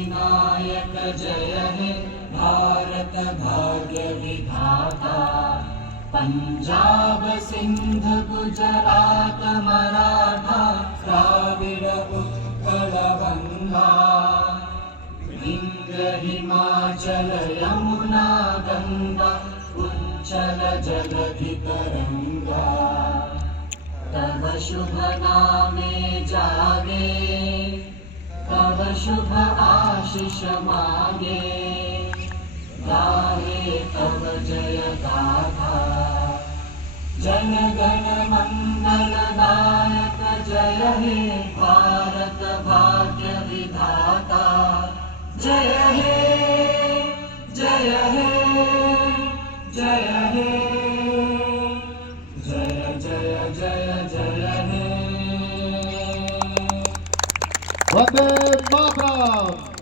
अधिनायक जय हे भारत भाग्य विधाता। पंजाब सिंध गुजरात मराठा द्राविड उत्कल गंगा। विंध्य हिमाचल यमुना गंगा उच्चल जलधि तरंगा। तव शुभ नामे जागे तव शुभ आशीष मागे। गाहे तव जय गाथा जन गण मंगलदायक जय हे भारत भाग्य विधाता। जय हे जय हे जय हे जय जय जय जय हे। वंदे मातरम।